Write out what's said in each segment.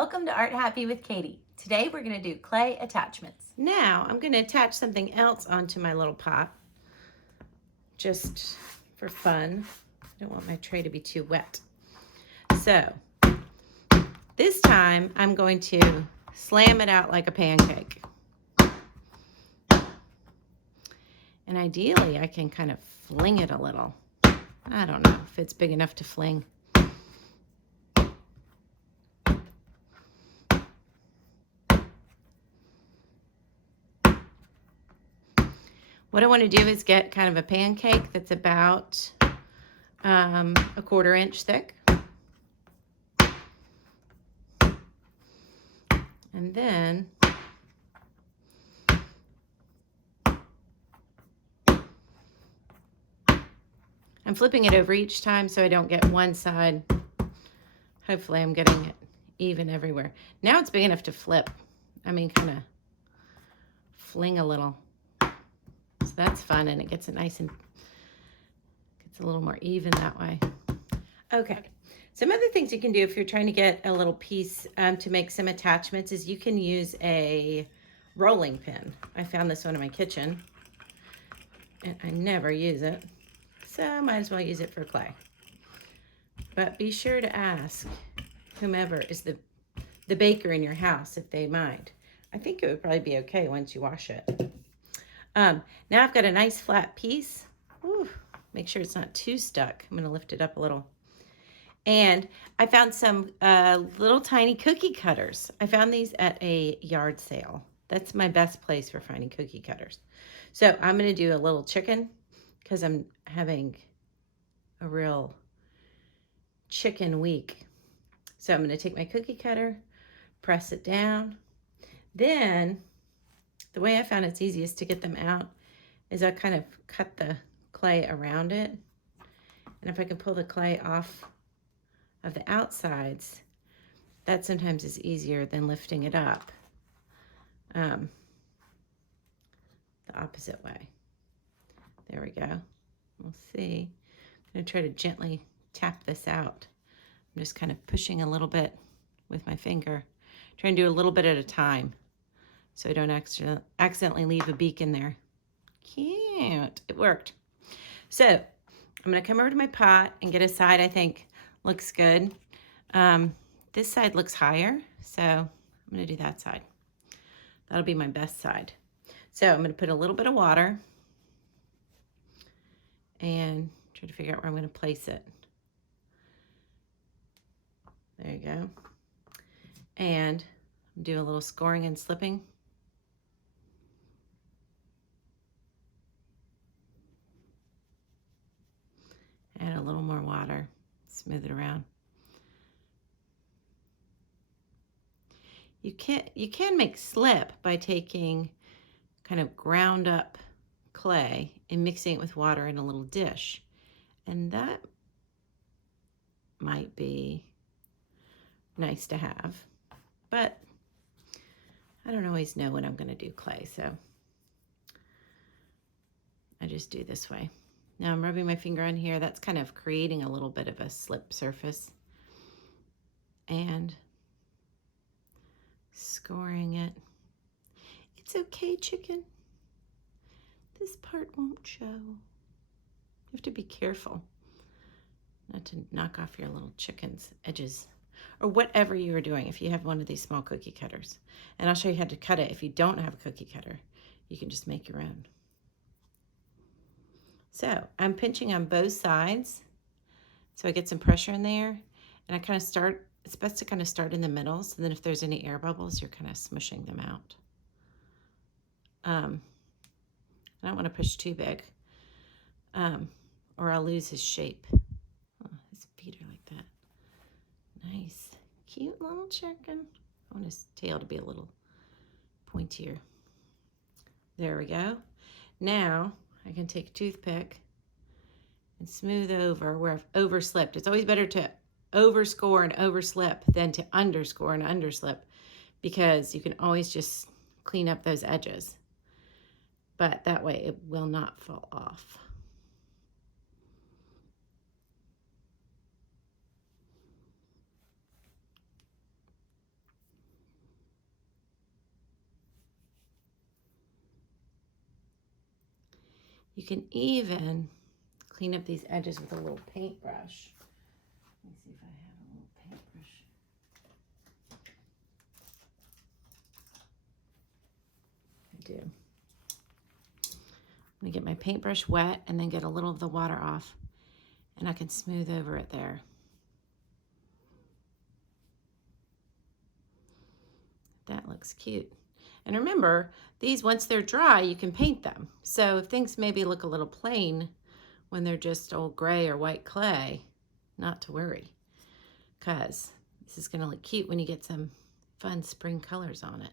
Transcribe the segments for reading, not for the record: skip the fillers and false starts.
Welcome to Art Happy with Katie. Today we're going to do clay attachments. Now I'm going to attach something else onto my little pot, just for fun. I don't want my tray to be too wet. So this time I'm going to slam it out like a pancake. And ideally I can kind of fling it a little. I don't know if it's big enough to fling. What I want to do is get kind of a pancake that's about a 1/4 inch thick. And then I'm flipping it over each time so I don't get one side. Hopefully I'm getting it even everywhere. Now it's big enough to flip. I mean, kind of fling a little. So that's fun, and it gets it nice and gets a little more even that way. Okay. Some other things you can do if you're trying to get a little piece to make some attachments is you can use a rolling pin. I found this one in my kitchen, and I never use it, so I might as well use it for clay. But be sure to ask whomever is the baker in your house if they mind. I think it would probably be okay once you wash it. Now I've got a nice flat piece. Ooh, make sure it's not too stuck. I'm going to lift it up a little. And I found some little tiny cookie cutters. I found these at a yard sale. That's my best place for finding cookie cutters. So I'm going to do a little chicken because I'm having a real chicken week. So I'm going to take my cookie cutter, press it down. Then the way I found it's easiest to get them out is I kind of cut the clay around it. And if I can pull the clay off of the outsides, that sometimes is easier than lifting it up the opposite way. There we go. We'll see. I'm going to try to gently tap this out. I'm just kind of pushing a little bit with my finger, trying to do a little bit at a time so I don't accidentally leave a beak in there. Cute. It worked. So I'm going to come over to my pot and get a side I think looks good. This side looks higher, so I'm going to do that side. That'll be my best side. So I'm going to put a little bit of water and try to figure out where I'm going to place it. There you go. And do a little scoring and slipping. Add a little more water, smooth it around. You can make slip by taking kind of ground up clay and mixing it with water in a little dish. And that might be nice to have, but I don't always know when I'm going to do clay, so I just do this way. Now I'm rubbing my finger on here. That's kind of creating a little bit of a slip surface. And scoring it. It's okay, chicken. This part won't show. You have to be careful not to knock off your little chicken's edges or whatever you are doing if you have one of these small cookie cutters. And I'll show you how to cut it. If you don't have a cookie cutter, you can just make your own. So I'm pinching on both sides so I get some pressure in there, and I kind of start, it's best to kind of start in the middle, so then if there's any air bubbles, you're kind of smushing them out. I don't want to push too big or I'll lose his shape. Oh, his feet are like that. Nice, cute little chicken. I want his tail to be a little pointier. There we go. Now I can take a toothpick and smooth over where I've overslipped. It's always better to overscore and overslip than to underscore and underslip, because you can always just clean up those edges. But that way it will not fall off. You can even clean up these edges with a little paintbrush. Let me see if I have a little paintbrush. I do. I'm going to get my paintbrush wet and then get a little of the water off, and I can smooth over it there. That looks cute. And remember, these, once they're dry, you can paint them. So if things maybe look a little plain when they're just old gray or white clay, not to worry, because this is going to look cute when you get some fun spring colors on it.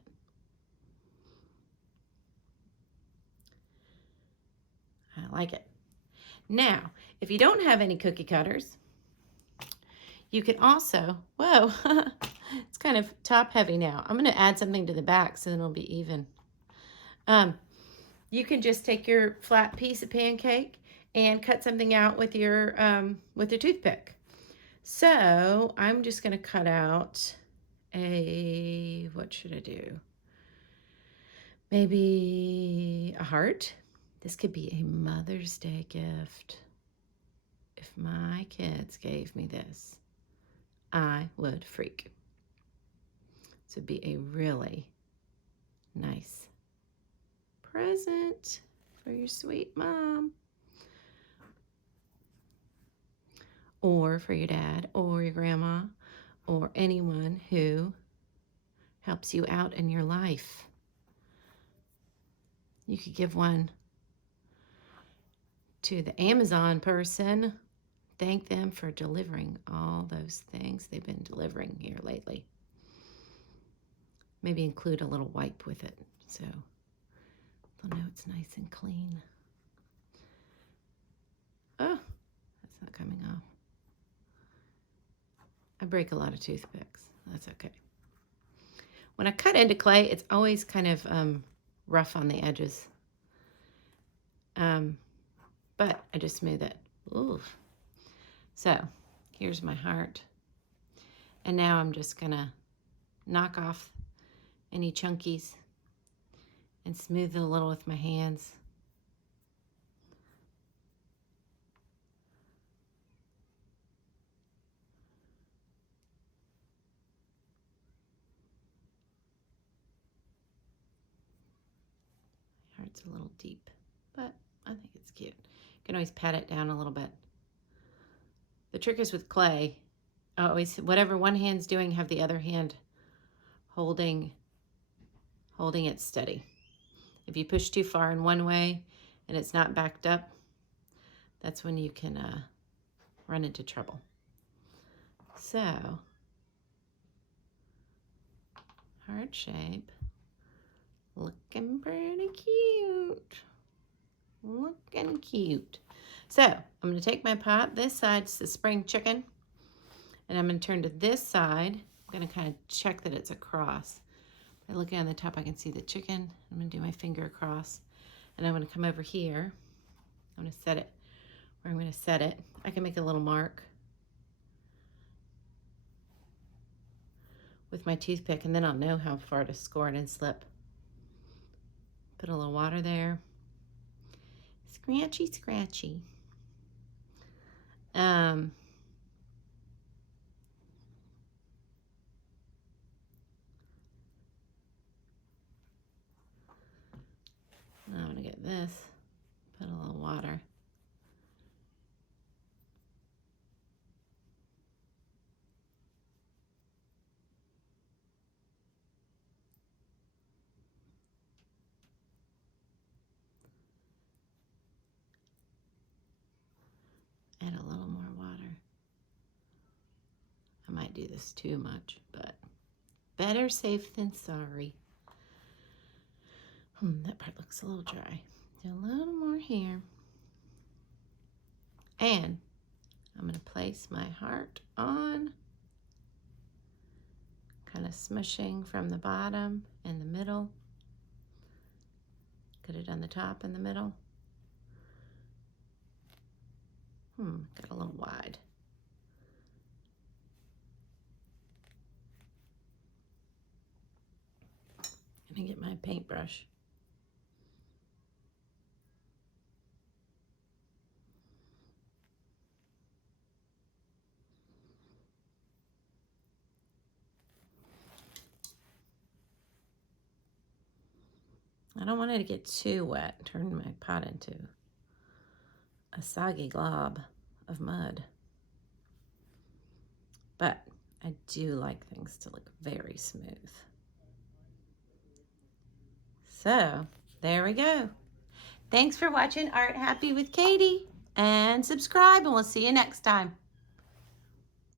I like it. Now, if you don't have any cookie cutters, you can also, whoa, it's kind of top heavy now. I'm going to add something to the back so then it'll be even. You can just take your flat piece of pancake and cut something out with your toothpick. So I'm just going to cut out a, what should I do? Maybe a heart. This could be a Mother's Day gift. If my kids gave me this, I would freak. This would be a really nice present for your sweet mom. Or for your dad or your grandma or anyone who helps you out in your life. You could give one to the Amazon person. Thank them for delivering all those things they've been delivering here lately. Maybe include a little wipe with it so they'll know it's nice and clean. Oh, that's not coming off. I break a lot of toothpicks. That's okay. When I cut into clay, it's always kind of rough on the edges. But I just smooth it. Ooh. So here's my heart. And now I'm just gonna knock off any chunkies and smooth it a little with my hands. Heart's a little deep, but I think it's cute. You can always pat it down a little bit. The trick is with clay, always, whatever one hand's doing, have the other hand holding it steady. If you push too far in one way and it's not backed up, that's when you can run into trouble. So, heart shape, looking pretty cute. Looking cute. So, I'm going to take my pot. This side's the spring chicken. And I'm going to turn to this side. I'm going to kind of check that it's across. By looking on the top, I can see the chicken. I'm going to do my finger across. And I'm going to come over here. I'm going to set it where I'm going to set it. I can make a little mark with my toothpick, and then I'll know how far to score it and slip. Put a little water there. Scratchy, scratchy. Now I'm going to get this, put a little water. Add a little more water. I might do this too much, but better safe than sorry. That part looks a little dry. Do a little more here. And I'm going to place my heart on, kind of smushing from the bottom and the middle. Get it on the top and the middle. Got a little wide. I'm going to get my paintbrush. I don't want it to get too wet, turn my pot into a soggy glob of mud. But I do like things to look very smooth. So there we go. Thanks for watching Art Happy with Katie, and subscribe, and we'll see you next time.